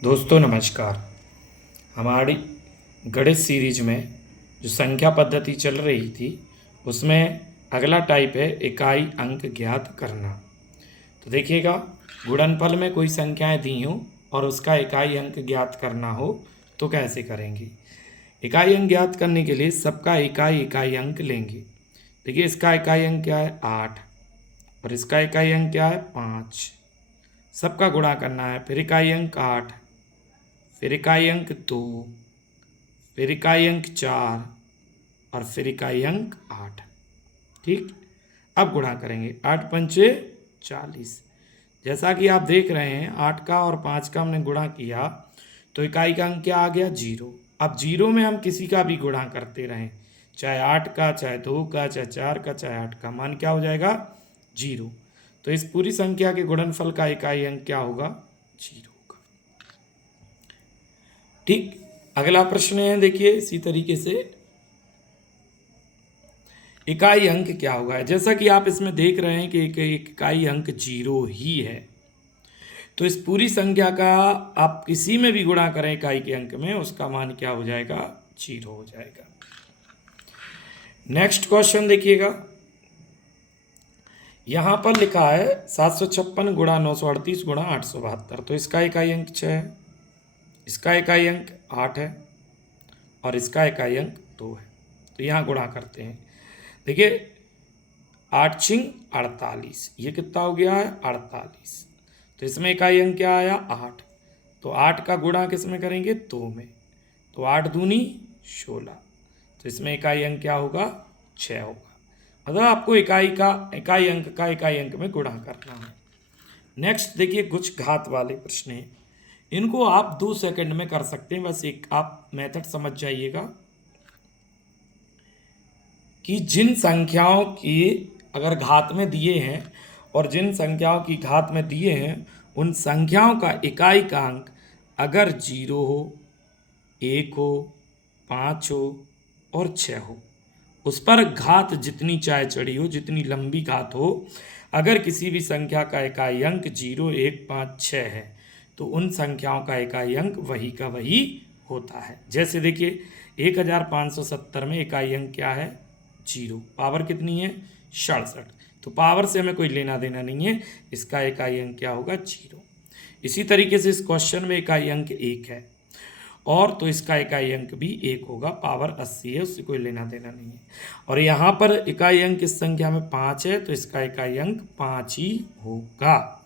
दोस्तों नमस्कार। हमारी गणित सीरीज में जो संख्या पद्धति चल रही थी उसमें अगला टाइप है इकाई अंक ज्ञात करना। तो देखिएगा, गुणनफल में कोई संख्याएं दी हों और उसका इकाई अंक ज्ञात करना हो तो कैसे करेंगे। इकाई अंक ज्ञात करने के लिए सबका इकाई अंक लेंगे। देखिए, इसका इकाई अंक क्या है 8 और इसका इकाई अंक क्या है 5। सबका गुणा करना है, फिर इकाई अंक 8, फिर इकाई अंक 2, फिर इकाई अंक 4 और फिर इकाई अंक 8। ठीक, अब गुणा करेंगे 8 पंचे 40। जैसा कि आप देख रहे हैं 8 का और 5 का हमने गुणा किया तो इकाई का अंक क्या आ गया 0। अब 0 में हम किसी का भी गुणा करते रहें, चाहे 8 का, चाहे 2 का, चाहे 4 का, चाहे 8 का, मान क्या हो जाएगा 0। तो इस पूरी संख्या के गुणनफल का इकाई अंक क्या होगा 0। ठीक, अगला प्रश्न है, देखिए इसी तरीके से इकाई अंक क्या होगा। जैसा कि आप इसमें देख रहे हैं कि एक इकाई अंक 0 ही है, तो इस पूरी संख्या का आप किसी में भी गुणा करें इकाई के अंक में, उसका मान क्या हो जाएगा 0 हो जाएगा। नेक्स्ट क्वेश्चन देखिएगा, यहां पर लिखा है 756 गुणा 938 गुणा 872। तो इसका इकाई अंक 6 है, इसका इकाई अंक 8 है और इसका इकाई अंक 2 है। तो यहाँ गुणा करते हैं। देखिए 8 छिंग 48, ये कितना हो गया है 48। तो इसमें इकाई अंक क्या आया 8। तो 8 का गुणा किस में करेंगे 2 में, तो 8 दूनी 16। तो इसमें इकाई अंक क्या होगा 6 होगा। मतलब आपको इकाई अंक में गुणा करना है। नेक्स्ट देखिए, कुछ घात वाले प्रश्न हैं, इनको आप 2 सेकंड में कर सकते हैं। बस एक आप मेथड समझ जाइएगा कि जिन संख्याओं की अगर घात में दिए हैं और जिन संख्याओं की घात में दिए हैं उन संख्याओं का इकाई का अंक अगर 0 हो, 1 हो, 5 हो और 6 हो, उस पर घात जितनी चाहे चढ़ी हो, जितनी लंबी घात हो, अगर किसी भी संख्या का इकाई अंक 0, 1, 5, 6 है तो उन संख्याओं का इकाई अंक वही का वही होता है। जैसे देखिए 1570 में इकाई अंक क्या है 0, पावर कितनी है 67। तो पावर से हमें कोई लेना देना नहीं है, इसका इकाई अंक क्या होगा 0। इसी तरीके से इस क्वेश्चन में इकाई अंक 1 है और तो इसका इकाई अंक भी 1 होगा, पावर 80 है, उससे कोई लेना देना नहीं है। और यहाँ पर इकाई अंक इस संख्या में 5 है तो इसका इकाई अंक 5 ही होगा।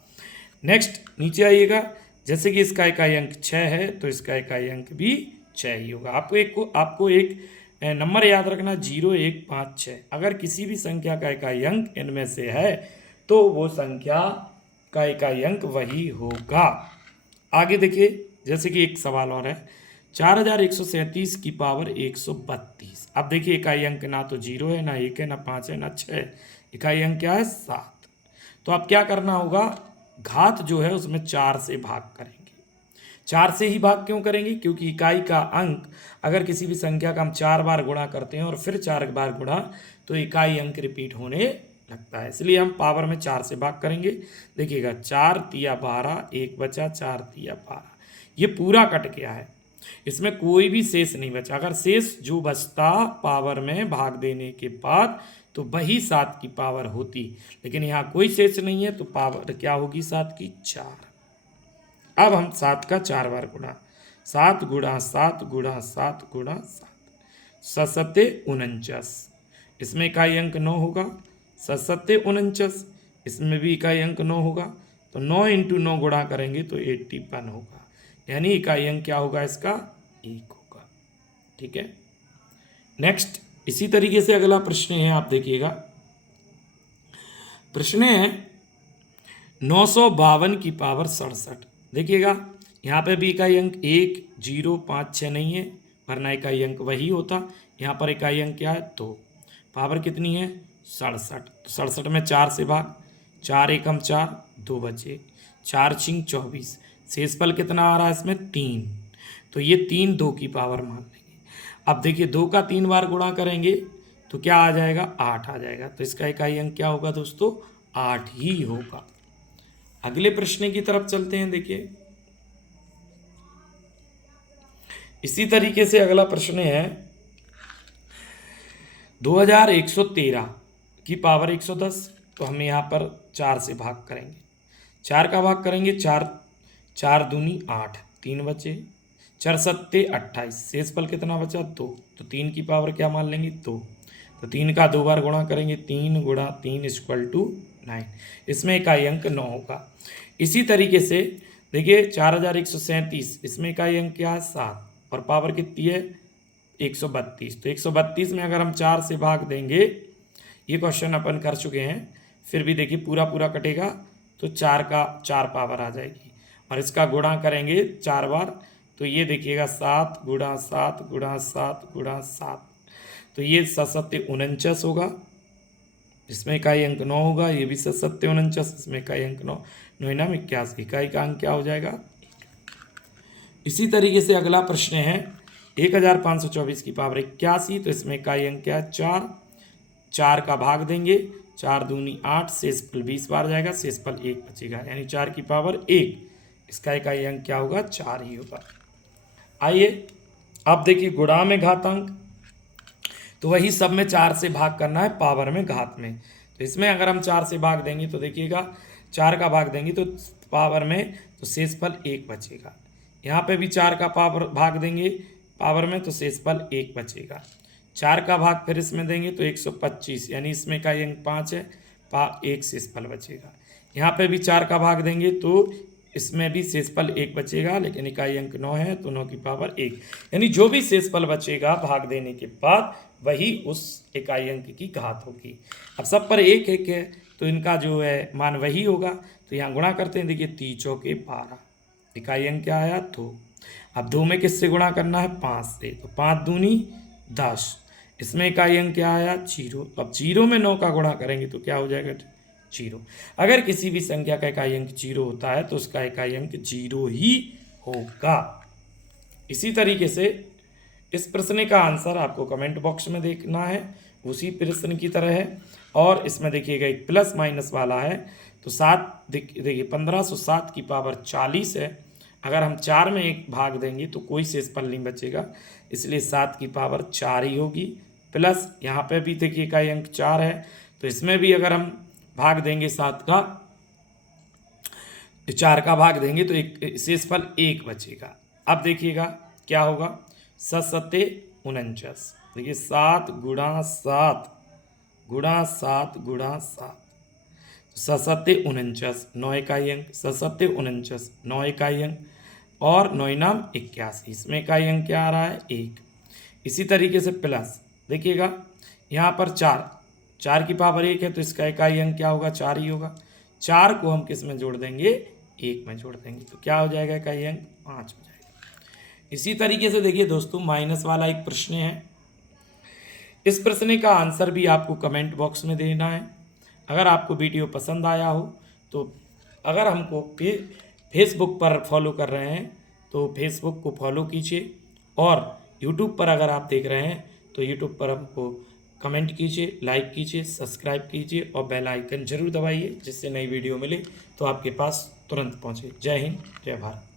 नेक्स्ट नीचे आइएगा, जैसे कि इसका इकाई अंक 6 है तो इसका इकाई अंक भी 6 ही होगा। आपको एक नंबर याद रखना 0, 1, 5, 6। अगर किसी भी संख्या का इकाई अंक इनमें से है तो वो संख्या का इकाई अंक वही होगा। आगे देखिए, जैसे कि एक सवाल और है 4137 की पावर 132। अब देखिए इकाई अंक ना तो 0 है, ना 1 है, ना 5 है, ना 6 है, इकाई अंक क्या है 7। तो अब क्या करना होगा, घात जो है उसमें 4 से भाग करेंगे। 4 से ही भाग क्यों करेंगे, क्योंकि इकाई का अंक अगर किसी भी संख्या का हम 4 बार गुणा करते हैं और फिर 4 बार गुणा तो इकाई अंक रिपीट होने लगता है, इसलिए हम पावर में 4 से भाग करेंगे। देखिएगा 4 तिया 12, 1 बचा, 4 तिया 12, ये पूरा कट गया है, इसमें कोई भी शेष नहीं बचा। अगर शेष जो बचता पावर में भाग देने के बाद तो वही 7 की पावर होती, लेकिन यहाँ कोई शेष नहीं है तो पावर क्या होगी 7 की 4। अब हम 7 का 4 बार गुणा, 7 गुणा 7 गुणा 7 गुणा 7, 7 इसमें इकाई अंक 9 होगा, 7 इसमें भी इकाई अंक 9 होगा। तो 9 इंटू 9 गुणा करेंगे तो 81 होगा, यानी इकाई अंक क्या होगा इसका 1 होगा। ठीक है, नेक्स्ट इसी तरीके से अगला प्रश्न है, आप देखिएगा प्रश्न है 952 की पावर 67। देखिएगा यहाँ पे भी इकाई अंक 1, 0, 5, 6 नहीं है, वरना इकाई अंक वही होता। यहाँ पर इकाई अंक क्या है 2, पावर कितनी है 67। 67 में 4 से भाग, 4 एकम 4, 2 बचे, 4 छिंग 24, शेषफल कितना आ रहा है इसमें 3, तो ये 3 2 की पावर मान लेंगे। अब देखिए 2 का 3 बार गुणा करेंगे तो क्या आ जाएगा 8 आ जाएगा, तो इसका इकाई अंक क्या होगा दोस्तों 8 ही होगा। अगले प्रश्न की तरफ चलते हैं। देखिए इसी तरीके से अगला प्रश्न है 2113 की पावर 110, तो हम यहाँ पर 4 से भाग करेंगे। 4 का भाग करेंगे, 4 4 दूनी 8, 3 बचे, 4 सत्ते 28, शेषफल कितना बचा 2, तो 3 की पावर क्या मान लेंगे 2, तो 3 का 2 बार गुणा करेंगे, 3 गुणा 3 इक्वल टू 9, इसमें इकाई अंक 9 होगा। इसी तरीके से देखिए 4137, इसमें इकाई अंक क्या है 7, और पावर कितनी है 132, तो 132 में अगर हम 4 से भाग देंगे, ये क्वेश्चन अपन कर चुके हैं, फिर भी देखिए पूरा पूरा कटेगा तो 4 का 4 पावर आ जाएगी, और इसका गुणा करेंगे 4 बार, तो ये देखिएगा 7 गुणा 7 गुणा 7 गुणा 7, तो ये 7×7 होगा, इसमें इकाई अंक 9 होगा, ये भी 7×7, इसमें इकाई अंक 9, 9 81, इकाई का अंक क्या हो जाएगा। इसी तरीके से अगला प्रश्न है 1524 की पावर 81, तो इसमें इकाई अंक क्या है 4, 4 का भाग देंगे, 4 दूनी 8, शेषफल 20 बार जाएगा, शेषफल 1 बचेगा, यानी 4 की पावर 1, इसका इकाई अंक क्या होगा 4 ही होगा। आइए अब देखिए गुणा में घातांक, तो वही सब में 4 से भाग करना है, पावर में घात में, तो इसमें अगर हम 4 से भाग देंगे तो देखिएगा 4 का भाग देंगे तो पावर में, तो शेषफल 1 बचेगा, यहाँ पे भी 4 का पावर भाग देंगे पावर में, तो शेषफल 1 बचेगा, 4 का भाग फिर इसमें देंगे तो 125, यानी इसमें इकाई अंक 5 है, 1 शेषफल बचेगा, यहाँ पे भी 4 का भाग देंगे तो इसमें भी शेषफल 1 बचेगा, लेकिन इकाई अंक 9 है तो 9 की पावर 1, यानी जो भी शेषफल बचेगा भाग देने के बाद वही उस इकाई अंक की घात होगी। अब सब पर 1 1 है तो इनका जो है मान वही होगा, तो यहाँ गुणा करते हैं, देखिए 3 चौके 12, इकाई अंक क्या आया 2, अब 2 में किससे गुणा करना है 5 से, तो 5 दूनी 10, इसमें इकाई अंक क्या आया 0, अब 0 में 9 का गुणा करेंगे तो क्या हो जाएगा 0। अगर किसी भी संख्या का इकाई अंक 0 होता है तो उसका इकाई अंक 0 ही होगा। इसी तरीके से इस प्रश्न का आंसर आपको कमेंट बॉक्स में देखना है, उसी प्रश्न की तरह है, और इसमें देखिएगा एक प्लस माइनस वाला है, तो 7 देखिए 1507 की पावर 40 है, अगर हम 4 में 1 भाग देंगे तो कोई शेषफल नहीं बचेगा, इसलिए 7 की पावर 4 ही होगी, प्लस यहाँ पे भी देखिए इकाई अंक 4 है, तो इसमें भी अगर हम भाग देंगे 7 का 4 का भाग देंगे तो एक शेषफल 1 बचेगा। अब देखिएगा क्या होगा 7 49, देखिए 7 गुणा 7 गुणा 7 गुणा 7, 7 49, 9 इकाई अंक, 7 49, 9 इकाई अंक, और 9 नाम 81, इसमें इकाई अंक क्या आ रहा है 1। इसी तरीके से प्लस देखिएगा यहाँ पर 4 की पावर 1 है तो इसका इकाई अंक क्या होगा 4 ही होगा, 4 को हम किस में जोड़ देंगे 1 में जोड़ देंगे, तो क्या हो जाएगा इकाई अंक 5 हो जाएगा। इसी तरीके से देखिए दोस्तों माइनस वाला एक प्रश्न है, इस प्रश्न का आंसर भी आपको कमेंट बॉक्स में देना है। अगर आपको वीडियो पसंद आया हो तो अगर हमको फेसबुक पर फॉलो कर रहे हैं तो फेसबुक को फॉलो कीजिए, और यूट्यूब पर अगर आप देख रहे हैं तो यूट्यूब पर हमको कमेंट कीजिए, लाइक कीजिए, सब्सक्राइब कीजिए और बेल आइकन जरूर दबाइए, जिससे नई वीडियो मिले तो आपके पास तुरंत पहुंचे। जय हिंद, जय भारत।